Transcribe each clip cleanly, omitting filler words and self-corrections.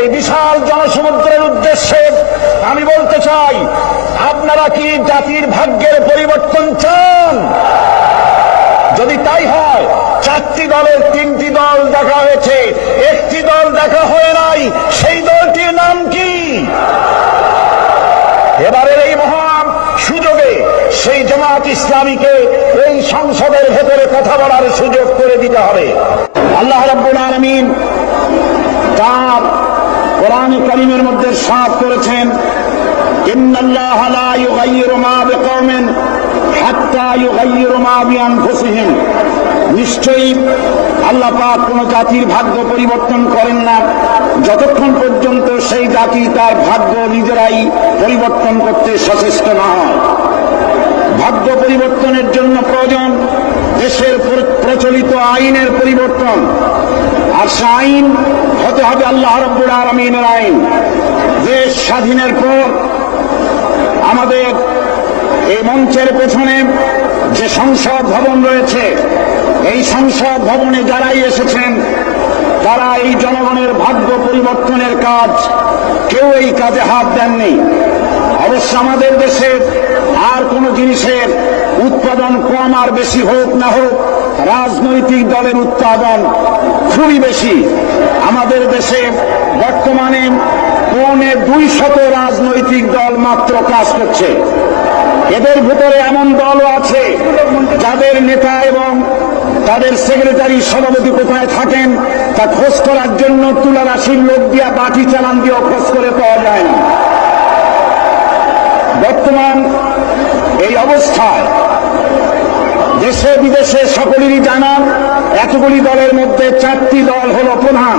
এই বিশাল জনসমুদ্রের উদ্দেশ্যে আমি বলতে চাই, আপনারা কি জাতির ভাগ্যের পরিবর্তন চান? যদি তাই হয়, 4টি দলের 3টি দল দেখা হয়েছে, একটি দল দেখা হয় নাই, সেই দলটির নাম কি? এবারের এই মহান সুযোগে সেই জামাত ইসলামীকে এই সংসদের ভেতরে কথা বলার সুযোগ করে দিতে হবে। আল্লাহ রাব্বুল আলামিন তার কোরআন কারীমের মধ্যে ইরশাদ করেছেন, ইন্নাল্লাহা লা ইউগাইয়িরু মা বিকওমিন হাত্তা ইউগাইয়িরু মা বিআনফুসিহিম। নিশ্চয়ই আল্লাহ পাক কোন জাতির ভাগ্য পরিবর্তন করেন না যতক্ষণ পর্যন্ত সেই জাতি তার ভাগ্য নিজেরাই পরিবর্তন করতে সচেষ্ট না হয়। ভাগ্য পরিবর্তনের জন্য প্রয়োজন দেশের প্রচলিত আইনের পরিবর্তন, আর সে আইন হতে হবে আল্লাহ রাব্বুল আলামিনের আইন। দেশ স্বাধীনের পর আমাদের এই মঞ্চের পেছনে যে সংসদ ভবন রয়েছে, এই সংসদ ভবনে যারাই এসেছেন তারা এই জনগণের ভাগ্য পরিবর্তনের কাজ, কেউ এই কাজে হাত দেননি। অবশ্য আমাদের দেশে আর কোন জিনিসের উৎপাদন কম আর বেশি হোক না হোক, রাজনৈতিক দলের উৎপাদন খুবই বেশি। আমাদের দেশে বর্তমানে 250 রাজনৈতিক দল মাত্র কাজ করছে। এদের ভিতরে এমন দলও আছে যাদের নেতা এবং তাদের সেক্রেটারি সভাপতি কোথায় থাকেন তা খোঁজ করার জন্য তুলারাশির লোক দিয়া বাটি চালান দিয়েও খোঁজ করে পাওয়া যায় না। বর্তমান এই অবস্থায় দেশে বিদেশে সকলেরই জানা, এতগুলি দলের মধ্যে 4টি দল হল প্রধান।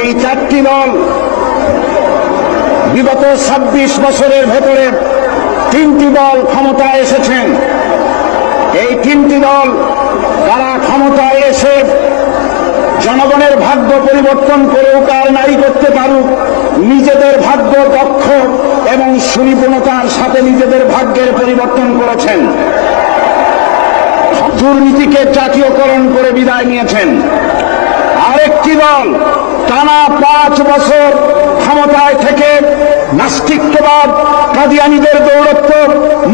এই 4টি দল বিগত 26 বছরের ভেতরে 3টি দল ক্ষমতায় এসেছেন। এই 3টি দল তারা ক্ষমতায় এসে জনগণের ভাগ্য পরিবর্তন করুক আর নারী করতে পারুক, নিজেদের ভাগ্য দক্ষ এবং সুনিপুণতার সাথে নিজেদের ভাগ্যের পরিবর্তন করেছেন। দুর্নীতিকে জাতীয়করণ করে বিদায় নিয়েছেন। আরেকটি দল টানা 5 বছর ক্ষমতায় থেকে নাস্তিকবাদ, কাদিয়ানীদের দৌরত্ব,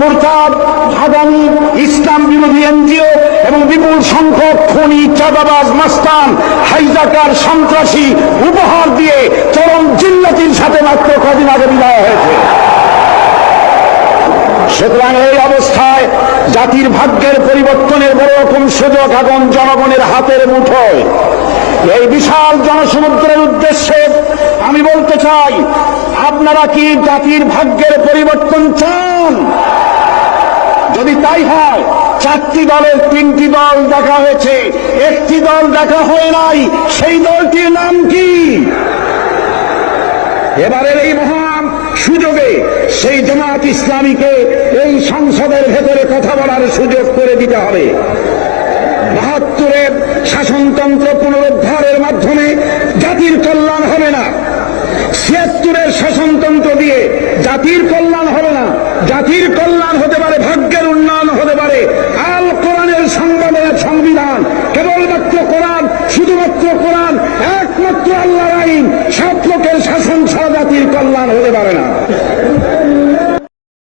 মুরতাদ, হাদানি, ইসলাম বিরোধী এনজিও এবং বিপুল সংখ্যক খুনি, চাঁদাবাজ, মাস্তান, হাইজাকার, সন্ত্রাসী উপহার দিয়ে চরম জিল্লাতির সাথে মাত্র কদিন আগে বিদায় হয়েছে। সুতরাং এই অবস্থায় জাতির ভাগ্যের পরিবর্তনের বড় রকম সুযোগ এখন জনগণের হাতের মুঠোয়। এই বিশাল জনসমুদ্রের উদ্দেশ্যে আমি বলতে চাই, আপনারা কি জাতির ভাগ্যের পরিবর্তন চান? যদি তাই হয়, 4টি দলের 3টি দল দেখা হয়েছে, একটি দল দেখা হয় নাই, সেই দলটির নাম কি? এবারের এই মহান সুযোগে সেই জামাত ইসলামীকে এই সংসদের ভেতরে কথা বলার সুযোগ করে দিতে হবে। 72-এর শাসনতন্ত্র পুনরুদ্ধারের মাধ্যমে জাতির কল্যাণ হবে না। 76-এর শাসনতন্ত্র দিয়ে জাতির কল্যাণ হবে না। জাতির কল্যাণ হতে পারে ভাগ্যের উন্নয়ন।